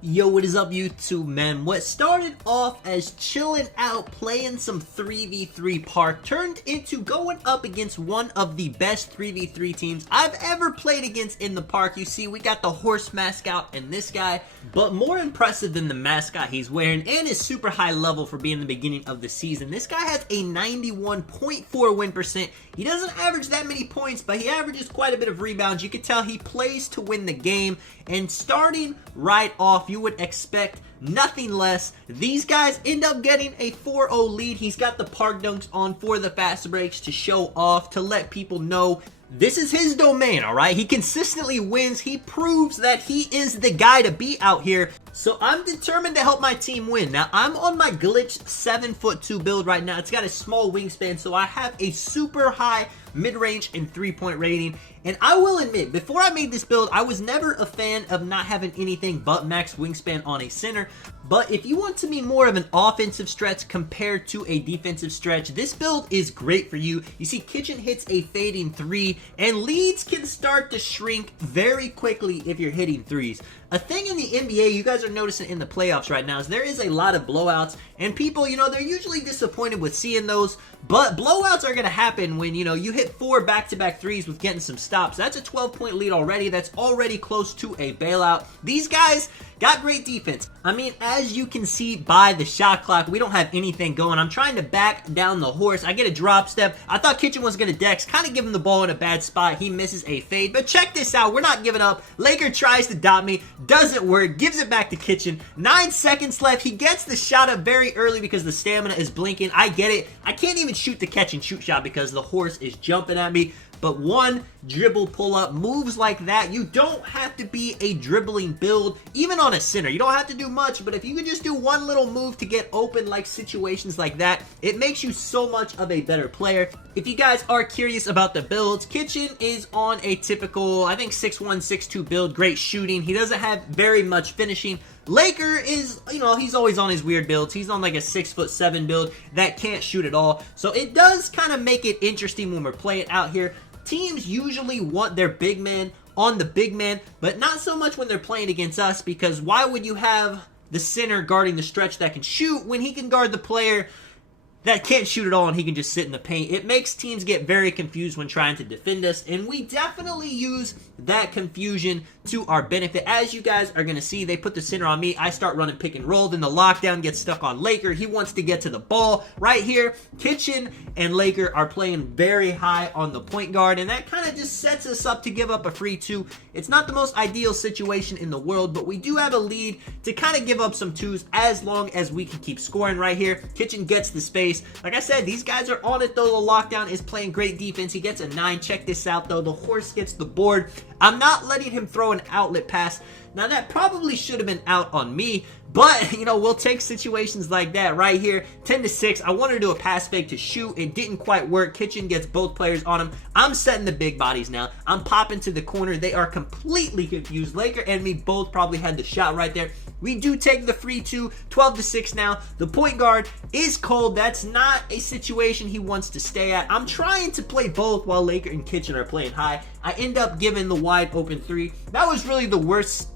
Yo, what is up YouTube, man? What started off as chilling out playing some 3v3 park turned into going up against one of the best 3v3 teams I've ever played against in the park. You see, we got the horse mascot and this guy, but more impressive than the mascot he's wearing and his super high level for being the beginning of the season. This guy has a 91.4 win percent. He doesn't average that many points, but he averages quite a bit of rebounds. You can tell he plays to win the game, and starting right off, you would expect nothing less. These guys end up getting a 4-0 lead. He's got the park dunks on for the fast breaks to show off, to let people know this is his domain, alright? He consistently wins. He proves that he is the guy to be out here. So I'm determined to help my team win. Now, I'm on my glitched 7'2" build right now. It's got a small wingspan, so I have a super high mid-range and three-point rating. And I will admit, before I made this build, I was never a fan of not having anything but max wingspan on a center. But if you want to be more of an offensive stretch compared to a defensive stretch, this build is great for you. You see, Kitchen hits a fading three, and leads can start to shrink very quickly if you're hitting threes. A thing in the NBA you guys are noticing in the playoffs right now is there is a lot of blowouts, and people, you know, they're usually disappointed with seeing those, but blowouts are going to happen when, you know, you hit 4 back-to-back threes with getting some stops. That's a 12-point lead already. That's already close to a bailout. These guys got great defense. I mean, as you can see by the shot clock, we don't have anything going. I'm trying to back down the horse. I get a drop step. I thought Kitchen was going to dex, kind of give him the ball in a bad spot. He misses a fade, but check this out. We're not giving up. Laker tries to dot me. Doesn't work. Gives it back to Kitchen. 9 seconds left. He gets the shot up very early because the stamina is blinking. I get it. I can't even shoot the catch and shoot shot because the horse is jumping at me. But one dribble pull-up, moves like that, you don't have to be a dribbling build, even on a center. You don't have to do much, but if you can just do one little move to get open like situations like that, it makes you so much of a better player. If you guys are curious about the builds, Kitchen is on a typical, I think 6'1", 6'2" build, great shooting. He doesn't have very much finishing. Laker is, you know, he's always on his weird builds. He's on like a 6'7" build that can't shoot at all. So it does kind of make it interesting when we're playing out here. Teams usually want their big man on the big man, but not so much when they're playing against us, because why would you have the center guarding the stretch that can shoot when he can guard the player that can't shoot at all and he can just sit in the paint? It makes teams get very confused when trying to defend us, and we definitely use that confusion to our benefit. As you guys are going to see, they put the center on me. I start running pick and roll. Then the lockdown gets stuck on Laker. He wants to get to the ball. Right here, Kitchen and Laker are playing very high on the point guard, and that kind of just sets us up to give up a free two. It's not the most ideal situation in the world, but we do have a lead to kind of give up some twos as long as we can keep scoring. Right here, Kitchen gets the space. Like I said, these guys are on it though. The lockdown is playing great defense. He gets a 9. Check this out though. The horse gets the board. I'm not letting him throw an outlet pass. Now that probably should have been out on me, but you know, we'll take situations like that. Right here, 10-6. I wanted to do a pass fake to shoot. It didn't quite work. Kitchen gets both players on him. I'm setting the big bodies now. I'm popping to the corner. They are completely confused. Laker and me both probably had the shot right there. We do take the free two, 12-6 now. The point guard is cold. That's not a situation he wants to stay at. I'm trying to play both while Laker and Kitchen are playing high. I end up giving the wide open 3. That was really the worst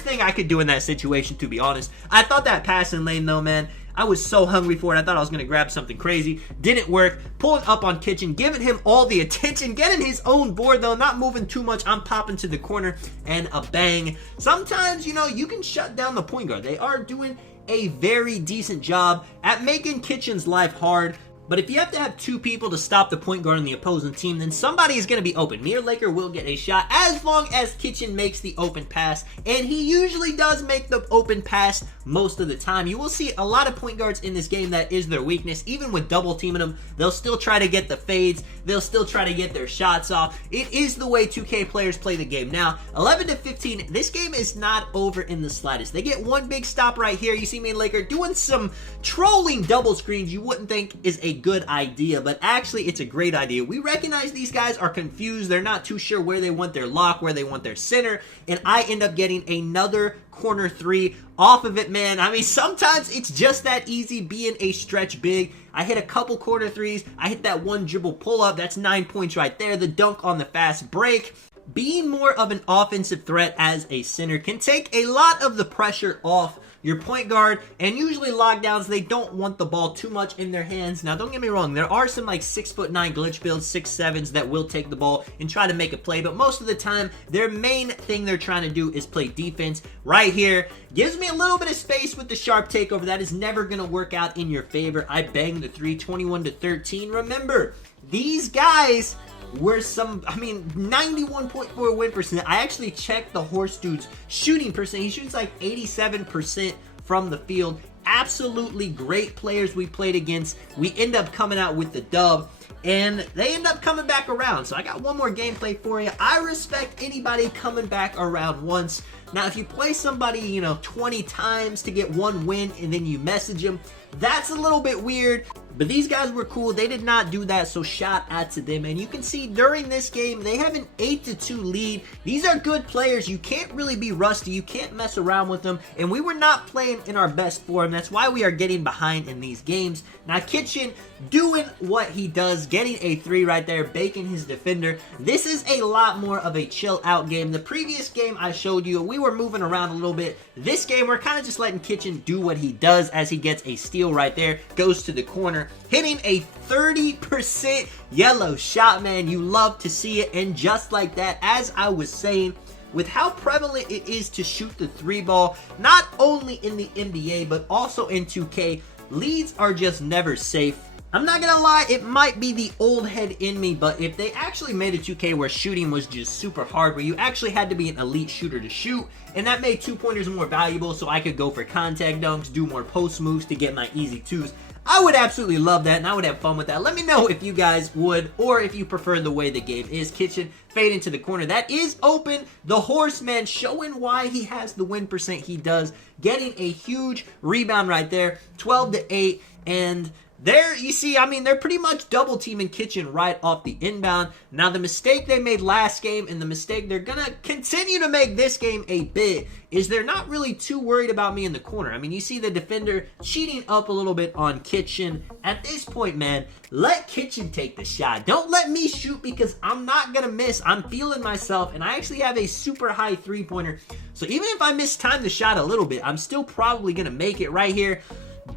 thing I could do in that situation, to be honest. I thought that passing lane though, man, I was so hungry for it. I thought I was going to grab something crazy. Didn't work. Pulling up on Kitchen, giving him all the attention, getting his own board though, not moving too much. I'm popping to the corner and a bang. Sometimes, you know, you can shut down the point guard. They are doing a very decent job at making Kitchen's life hard. But if you have to have 2 people to stop the point guard on the opposing team, then somebody is going to be open. Me or Laker will get a shot as long as Kitchen makes the open pass. And he usually does make the open pass most of the time. You will see a lot of point guards in this game that is their weakness. Even with double teaming them, they'll still try to get the fades. They'll still try to get their shots off. It is the way 2K players play the game. Now, 11-15, this game is not over in the slightest. They get one big stop right here. You see me and Laker doing some trolling double screens you wouldn't think is a good idea, but actually it's a great idea. We recognize these guys are confused. They're not too sure where they want their lock, where they want their center, and I end up getting another corner 3 off of it, man. I mean, sometimes it's just that easy being a stretch big. I hit a couple corner 3s. I hit that one dribble pull-up. That's 9 points right there. The dunk on the fast break. being more of an offensive threat as a center can take a lot of the pressure off your point guard, and usually lockdowns, they don't want the ball too much in their hands. Now, don't get me wrong, there are some like 6'9" glitch builds, 6'7s that will take the ball and try to make a play, but most of the time, their main thing they're trying to do is play defense. Right here, gives me a little bit of space with the sharp takeover. That is never going to work out in your favor. I banged the 3, 21-13. Remember, these guys were 91.4 win percent. I actually checked the horse dude's shooting percent. He shoots like 87% from the field. Absolutely great players we played against. We end up coming out with the dub, and they end up coming back around. So I got one more gameplay for you. I respect anybody coming back around once. Now, if you play somebody, 20 times to get one win and then you message them, that's a little bit weird. But these guys were cool. They did not do that, so shout out to them. And you can see during this game, they have an 8-2 lead. These are good players. You can't really be rusty. You can't mess around with them. And we were not playing in our best form. That's why we are getting behind in these games. Now, Kitchen doing what he does, getting a 3 right there, baking his defender. This is a lot more of a chill out game. The previous game I showed you, we were moving around a little bit. This game, we're kind of just letting Kitchen do what he does as he gets a steal right there, goes to the corner, hitting a 30% yellow shot, man. You love to see it. And just like that, as I was saying, with how prevalent it is to shoot the 3 ball, not only in the NBA, but also in 2K, leads are just never safe. I'm not gonna lie, it might be the old head in me, but if they actually made a 2K where shooting was just super hard, where you actually had to be an elite shooter to shoot, and that made 2-pointers more valuable so I could go for contact dunks, do more post moves to get my easy 2s, I would absolutely love that, and I would have fun with that. Let me know if you guys would, or if you prefer the way the game is. Kitchen, fade into the corner. That is open. The Horseman showing why he has the win percent he does. Getting a huge rebound right there. 12-8, and there, you see, they're pretty much double teaming Kitchen right off the inbound. Now, the mistake they made last game and the mistake they're going to continue to make this game a bit is they're not really too worried about me in the corner. You see the defender cheating up a little bit on Kitchen. At this point, man, let Kitchen take the shot. Don't let me shoot because I'm not going to miss. I'm feeling myself, and I actually have a super high three-pointer. So even if I mistime the shot a little bit, I'm still probably going to make it right here.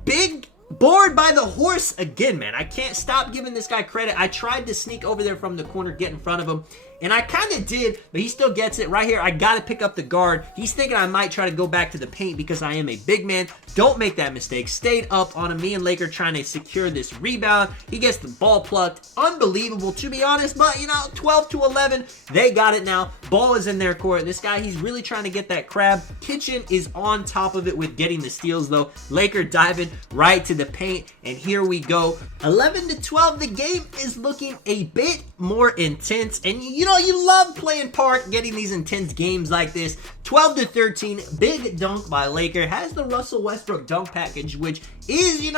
Big board by the horse again, man. I can't stop giving this guy credit. I tried to sneak over there from the corner, get in front of him, and I kind of did, but he still gets it. Right here, I got to pick up the guard. He's thinking I might try to go back to the paint because I am a big man. Don't make that mistake. Stayed up on him. Me and Laker trying to secure this rebound. He gets the ball plucked. Unbelievable, to be honest, but, 12-11. They got it now. Ball is in their court. This guy, he's really trying to get that crab. Kitchen is on top of it with getting the steals, though. Laker diving right to the paint, and here we go. 11-12. The game is looking a bit more intense, and you love playing Park, getting these intense games like this. 12-13, big dunk by Laker. Has the Russell Westbrook dunk package, which is, you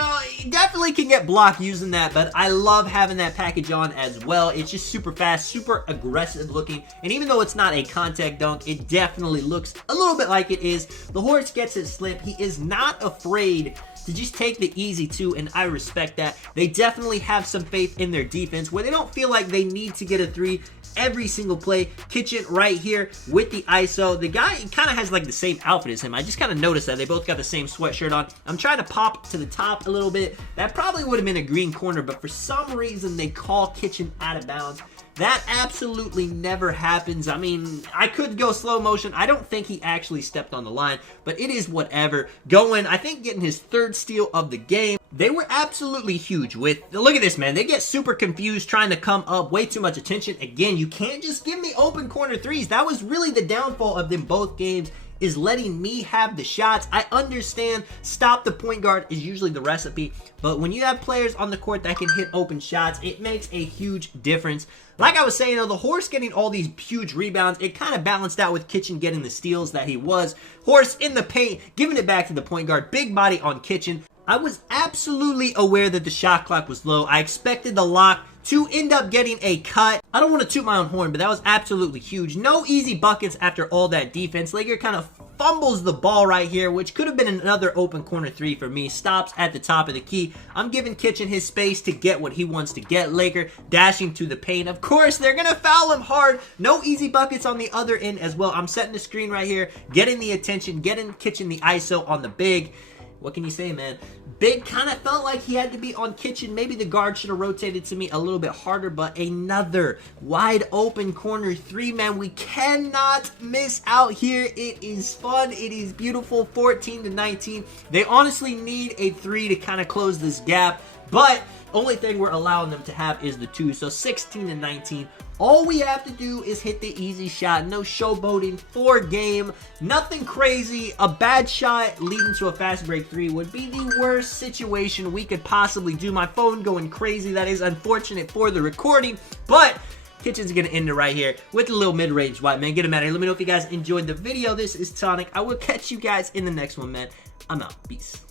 definitely can get blocked using that, but I love having that package on as well. It's just super fast, super aggressive looking, and even though it's not a contact dunk, it definitely looks a little bit like it is. The horse gets it slip. He is not afraid to just take the easy 2, and I respect that. They definitely have some faith in their defense where they don't feel like they need to get a 3 every single play. Kitchen right here with the ISO. The guy kind of has like the same outfit as him. I just kind of noticed that they both got the same sweatshirt on. I'm trying to pop to the top a little bit. That probably would have been a green corner, but for some reason they call Kitchen out of bounds. That absolutely never happens. I could go slow motion. I don't think he actually stepped on the line, but it is whatever. I think getting his 3rd steal of the game. They were absolutely huge with, look at this, man. They get super confused trying to come up, way too much attention. Again, you can't just give me open corner 3s. That was really the downfall of them both games, is letting me have the shots. I understand stop the point guard is usually the recipe, but when you have players on the court that can hit open shots, it makes a huge difference. Like I was saying, though, the Horse getting all these huge rebounds, it kind of balanced out with Kitchen getting the steals that he was. Horse in the paint, giving it back to the point guard, big body on Kitchen. I was absolutely aware that the shot clock was low. I expected the lock to end up getting a cut. I don't want to toot my own horn, but that was absolutely huge. No easy buckets after all that defense. Laker kind of fumbles the ball right here, which could have been another open corner three for me. Stops at the top of the key. I'm giving Kitchen his space to get what he wants to get. Laker dashing to the paint. Of course, they're going to foul him hard. No easy buckets on the other end as well. I'm setting the screen right here, getting the attention, getting Kitchen the ISO on the big. What can you say, man? Big kind of felt like he had to be on Kitchen. Maybe the guard should have rotated to me a little bit harder, but another wide open corner three, man. We cannot miss out here. It is fun. It is beautiful. 14-19. They honestly need a three to kind of close this gap, but only thing we're allowing them to have is the two. So 16-19. All we have to do is hit the easy shot. No showboating for game. Nothing crazy. A bad shot leading to a fast break three would be the worst situation we could possibly do. My phone going crazy. That is unfortunate for the recording, but Kitchen's going to end it right here with a little mid-range white, man. Get him out of here. Let me know if you guys enjoyed the video. This is Tonic. I will catch you guys in the next one, man. I'm out. Peace.